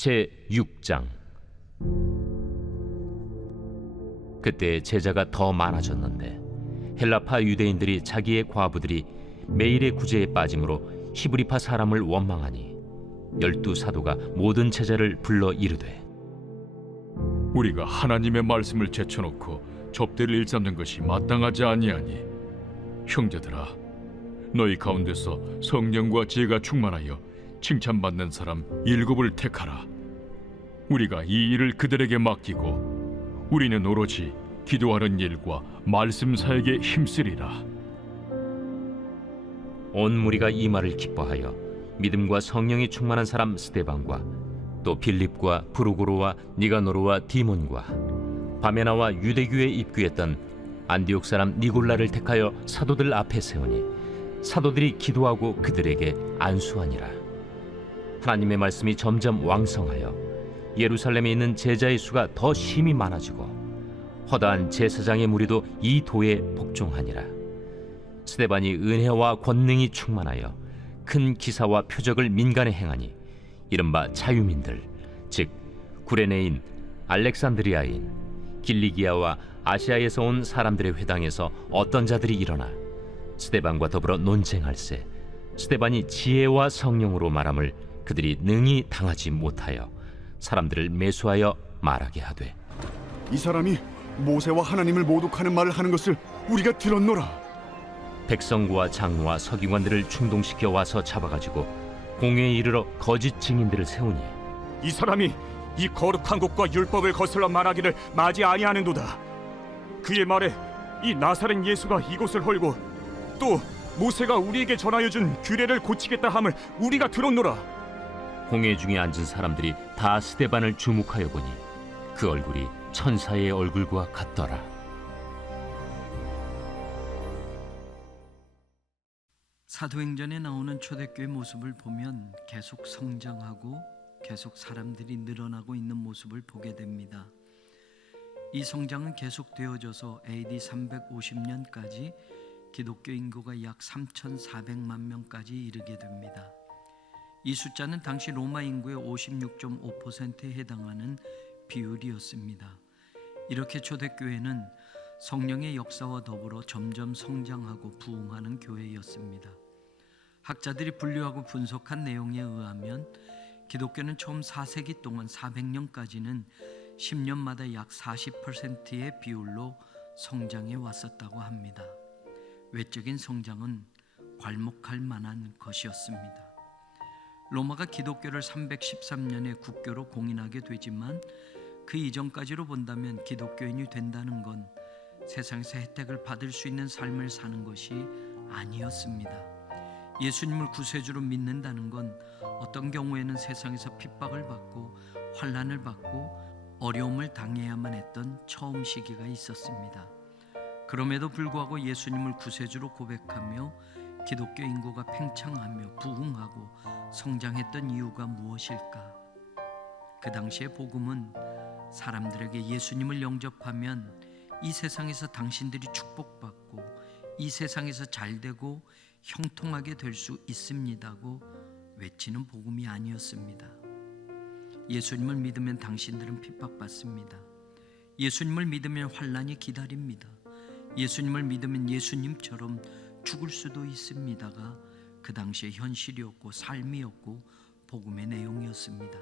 제6장. 그때 제자가 더 많아졌는데 헬라파 유대인들이 자기의 과부들이 매일의 구제에 빠짐으로 히브리파 사람을 원망하니 12 사도가 모든 제자를 불러 이르되, 우리가 하나님의 말씀을 제쳐놓고 접대를 일삼는 것이 마땅하지 아니하니, 형제들아, 너희 가운데서 성령과 지혜가 충만하여 칭찬받는 사람 7을 택하라. 우리가 이 일을 그들에게 맡기고 우리는 오로지 기도하는 일과 말씀 사역에 힘쓰리라. 온 무리가 이 말을 기뻐하여 믿음과 성령이 충만한 사람 스데반과 또 빌립과 브루고로와 니가노르와 디몬과 바메나와 유대교에 입교했던 안디옥 사람 니골라를 택하여 사도들 앞에 세우니 사도들이 기도하고 그들에게 안수하니라. 하나님의 말씀이 점점 왕성하여 예루살렘에 있는 제자의 수가 더 심히 많아지고 허다한 제사장의 무리도 이 도에 복종하니라. 스데반이 은혜와 권능이 충만하여 큰 기사와 표적을 민간에 행하니 이른바 자유민들, 즉 구레네인, 알렉산드리아인, 길리기아와 아시아에서 온 사람들의 회당에서 어떤 자들이 일어나 스데반과 더불어 논쟁할세 스데반이 지혜와 성령으로 말함을 그들이 능히 당하지 못하여 사람들을 매수하여 말하게 하되, 이 사람이 모세와 하나님을 모독하는 말을 하는 것을 우리가 들었노라. 백성과 장로와 서기관들을 충동시켜 와서 잡아가지고 공회에 이르러 거짓 증인들을 세우니 이 사람이 이 거룩한 곳과 율법을 거슬러 말하기를 마지 아니하는도다. 그의 말에 이 나사렛 예수가 이곳을 헐고 또 모세가 우리에게 전하여 준 규례를 고치겠다 함을 우리가 들었노라. 공회 중에 앉은 사람들이 다 스데반을 주목하여 보니 그 얼굴이 천사의 얼굴과 같더라. 사도행전에 나오는 초대교회 모습을 보면 계속 성장하고 계속 사람들이 늘어나고 있는 모습을 보게 됩니다. 이 성장은 계속되어져서 AD 350년까지 기독교 인구가 약 3,400만 명까지 이르게 됩니다. 이 숫자는 당시 로마 인구의 56.5%에 해당하는 비율이었습니다. 이렇게 초대교회는 성령의 역사와 더불어 점점 성장하고 부흥하는 교회였습니다. 학자들이 분류하고 분석한 내용에 의하면 기독교는 처음 4세기 동안 400년까지는 10년마다 약 40%의 비율로 성장해 왔었다고 합니다. 외적인 성장은 괄목할 만한 것이었습니다. 로마가 기독교를 313년에 국교로 공인하게 되지만 그 이전까지로 본다면 기독교인이 된다는 건 세상에서 혜택을 받을 수 있는 삶을 사는 것이 아니었습니다. 예수님을 구세주로 믿는다는 건 어떤 경우에는 세상에서 핍박을 받고 환난을 받고 어려움을 당해야만 했던 처음 시기가 있었습니다. 그럼에도 불구하고 예수님을 구세주로 고백하며 기독교 인구가 팽창하며 부흥하고 성장했던 이유가 무엇일까? 그 당시의 복음은 사람들에게 예수님을 영접하면 이 세상에서 당신들이 축복받고 이 세상에서 잘되고 형통하게 될 수 있습니다고 외치는 복음이 아니었습니다. 예수님을 믿으면 당신들은 핍박받습니다. 예수님을 믿으면 환난이 기다립니다. 예수님을 믿으면 예수님처럼 죽을 수도 있습니다가 그 당시의 현실이었고 삶이었고 복음의 내용이었습니다.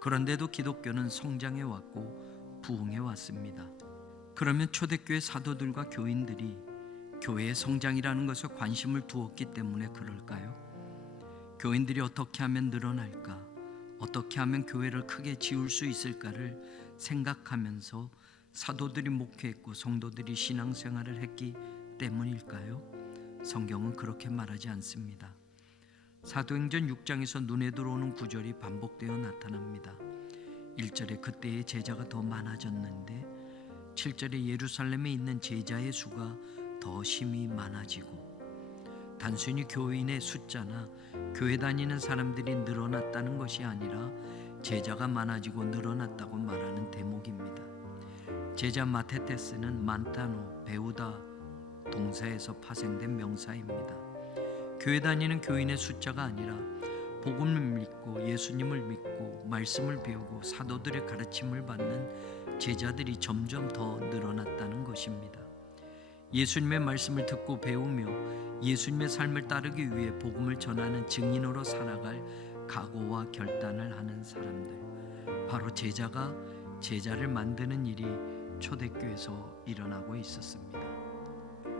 그런데도 기독교는 성장해 왔고 부흥해 왔습니다. 그러면 초대교회 사도들과 교인들이 교회의 성장이라는 것에 관심을 두었기 때문에 그럴까요? 교인들이 어떻게 하면 늘어날까? 어떻게 하면 교회를 크게 지을 수 있을까를 생각하면서 사도들이 목회했고 성도들이 신앙생활을 했기 때문일까요? 성경은 그렇게 말하지 않습니다. 사도행전 6장에서 눈에 들어오는 구절이 반복되어 나타납니다. 1절에 그때의 제자가 더 많아졌는데 7절에 예루살렘에 있는 제자의 수가 더 심히 많아지고, 단순히 교인의 숫자나 교회 다니는 사람들이 늘어났다는 것이 아니라 제자가 많아지고 늘어났다고 말하는 대목입니다. 제자 마테테스는 만타노, 배우다 동사에서 파생된 명사입니다. 교회 다니는 교인의 숫자가 아니라 복음을 믿고 예수님을 믿고 말씀을 배우고 사도들의 가르침을 받는 제자들이 점점 더 늘어났다는 것입니다. 예수님의 말씀을 듣고 배우며 예수님의 삶을 따르기 위해 복음을 전하는 증인으로 살아갈 각오와 결단을 하는 사람들, 바로 제자가 제자를 만드는 일이 초대교회에서 일어나고 있었습니다.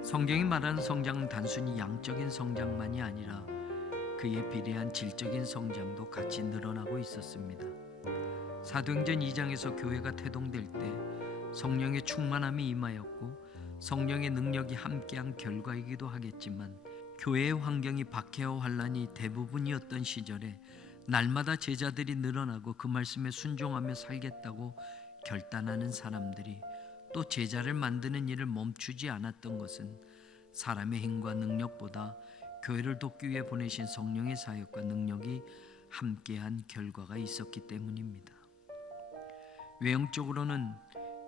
성경이 말하는 성장은 단순히 양적인 성장만이 아니라 그에 비례한 질적인 성장도 같이 늘어나고 있었습니다. 사도행전 2장에서 교회가 태동될 때 성령의 충만함이 임하였고 성령의 능력이 함께한 결과이기도 하겠지만, 교회의 환경이 박해와 환란이 대부분이었던 시절에 날마다 제자들이 늘어나고 그 말씀에 순종하며 살겠다고 결단하는 사람들이 또 제자를 만드는 일을 멈추지 않았던 것은 사람의 힘과 능력보다 교회를 돕기 위해 보내신 성령의 사역과 능력이 함께한 결과가 있었기 때문입니다. 외형적으로는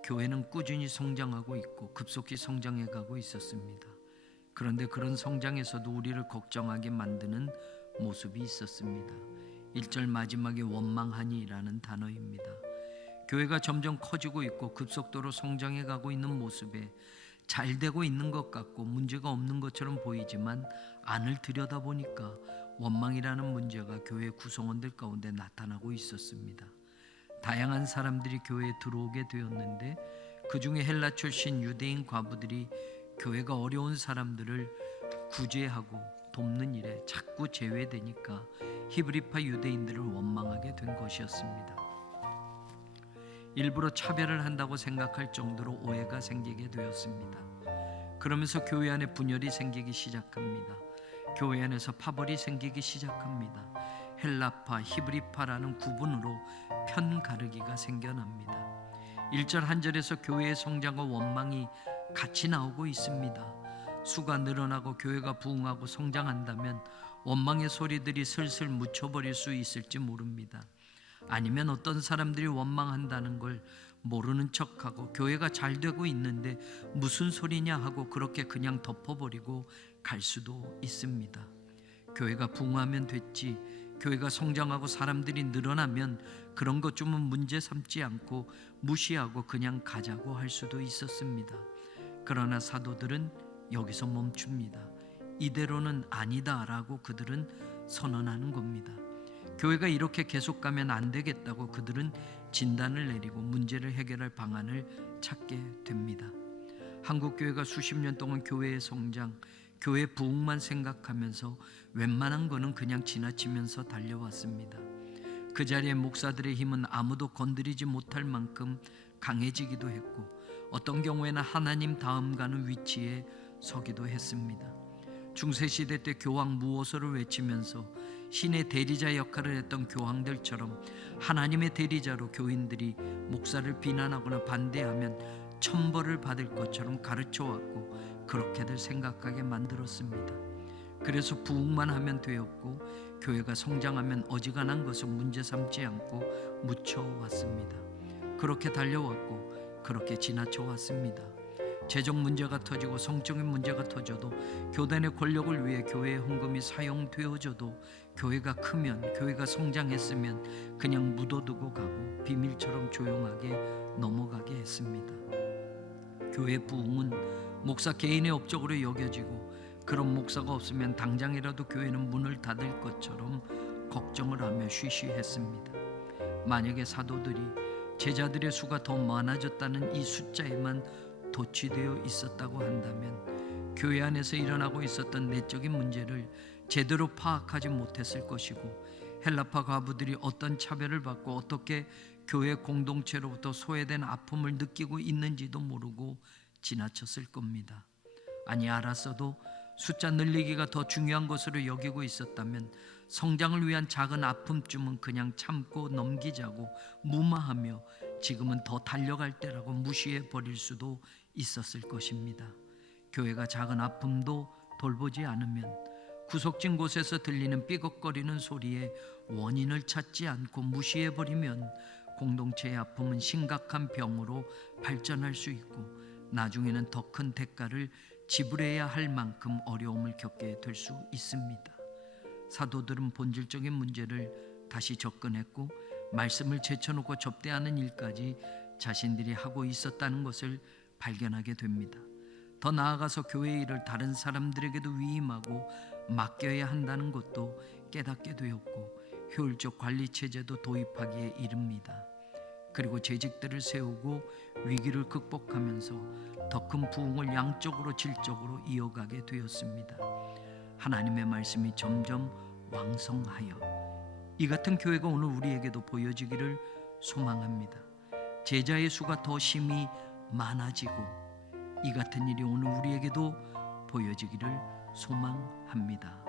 교회는 꾸준히 성장하고 있고 급속히 성장해 가고 있었습니다. 그런데 그런 성장에서도 우리를 걱정하게 만드는 모습이 있었습니다. 1절 마지막에 원망하니라는 단어입니다. 교회가 점점 커지고 있고 급속도로 성장해 가고 있는 모습에 잘 되고 있는 것 같고 문제가 없는 것처럼 보이지만 안을 들여다보니까 원망이라는 문제가 교회 구성원들 가운데 나타나고 있었습니다. 다양한 사람들이 교회에 들어오게 되었는데 그 중에 헬라 출신 유대인 과부들이 교회가 어려운 사람들을 구제하고 돕는 일에 자꾸 제외되니까 히브리파 유대인들을 원망하게 된 것이었습니다. 일부러 차별을 한다고 생각할 정도로 오해가 생기게 되었습니다. 그러면서 교회 안에 분열이 생기기 시작합니다. 교회 안에서 파벌이 생기기 시작합니다. 헬라파, 히브리파라는 구분으로 편 가르기가 생겨납니다. 1절 한 절에서 교회의 성장과 원망이 같이 나오고 있습니다. 수가 늘어나고 교회가 부흥하고 성장한다면 원망의 소리들이 슬슬 묻혀버릴 수 있을지 모릅니다. 아니면 어떤 사람들이 원망한다는 걸 모르는 척하고 교회가 잘 되고 있는데 무슨 소리냐 하고 그렇게 그냥 덮어버리고 갈 수도 있습니다. 교회가 부흥하면 됐지, 교회가 성장하고 사람들이 늘어나면 그런 것 좀은 문제 삼지 않고 무시하고 그냥 가자고 할 수도 있었습니다. 그러나 사도들은 여기서 멈춥니다. 이대로는 아니다라고 그들은 선언하는 겁니다. 교회가 이렇게 계속 가면 안 되겠다고 그들은 진단을 내리고 문제를 해결할 방안을 찾게 됩니다. 한국교회가 수십 년 동안 교회의 성장, 교회 부흥만 생각하면서 웬만한 거는 그냥 지나치면서 달려왔습니다. 그 자리에 목사들의 힘은 아무도 건드리지 못할 만큼 강해지기도 했고 어떤 경우에는 하나님 다음 가는 위치에 서기도 했습니다. 중세시대 때 교황 무호소를 외치면서 신의 대리자 역할을 했던 교황들처럼 하나님의 대리자로 교인들이 목사를 비난하거나 반대하면 천벌을 받을 것처럼 가르쳐왔고 그렇게들 생각하게 만들었습니다. 그래서 부흥만 하면 되었고 교회가 성장하면 어지간한 것을 문제 삼지 않고 묻혀왔습니다. 그렇게 달려왔고 그렇게 지나쳐왔습니다. 재정 문제가 터지고 성적인 문제가 터져도 교단의 권력을 위해 교회의 헌금이 사용되어져도 교회가 크면, 교회가 성장했으면 그냥 묻어두고 가고 비밀처럼 조용하게 넘어가게 했습니다. 교회 부흥은 목사 개인의 업적으로 여겨지고 그런 목사가 없으면 당장이라도 교회는 문을 닫을 것처럼 걱정을 하며 쉬쉬했습니다. 만약에 사도들이 제자들의 수가 더 많아졌다는 이 숫자에만 도취되어 있었다고 한다면 교회 안에서 일어나고 있었던 내적인 문제를 제대로 파악하지 못했을 것이고 헬라파 과부들이 어떤 차별을 받고 어떻게 교회 공동체로부터 소외된 아픔을 느끼고 있는지도 모르고 지나쳤을 겁니다. 아니 알았어도 숫자 늘리기가 더 중요한 것으로 여기고 있었다면 성장을 위한 작은 아픔쯤은 그냥 참고 넘기자고 무마하며 지금은 더 달려갈 때라고 무시해 버릴 수도 있었을 것입니다. 교회가 작은 아픔도 돌보지 않으면 구석진 곳에서 들리는 삐걱거리는 소리에 원인을 찾지 않고 무시해 버리면 공동체의 아픔은 심각한 병으로 발전할 수 있고 나중에는 더 큰 대가를 지불해야 할 만큼 어려움을 겪게 될 수 있습니다. 사도들은 본질적인 문제를 다시 접근했고 말씀을 제쳐놓고 접대하는 일까지 자신들이 하고 있었다는 것을 발견하게 됩니다. 더 나아가서 교회 일을 다른 사람들에게도 위임하고 맡겨야 한다는 것도 깨닫게 되었고 효율적 관리 체제도 도입하기에 이릅니다. 그리고 재직들을 세우고 위기를 극복하면서 더 큰 부흥을 양적으로 질적으로 이어가게 되었습니다. 하나님의 말씀이 점점 왕성하여 이 같은 교회가 오늘 우리에게도 보여지기를 소망합니다. 제자의 수가 더 심히 많아지고 이 같은 일이 오늘 우리에게도 보여지기를 소망합니다.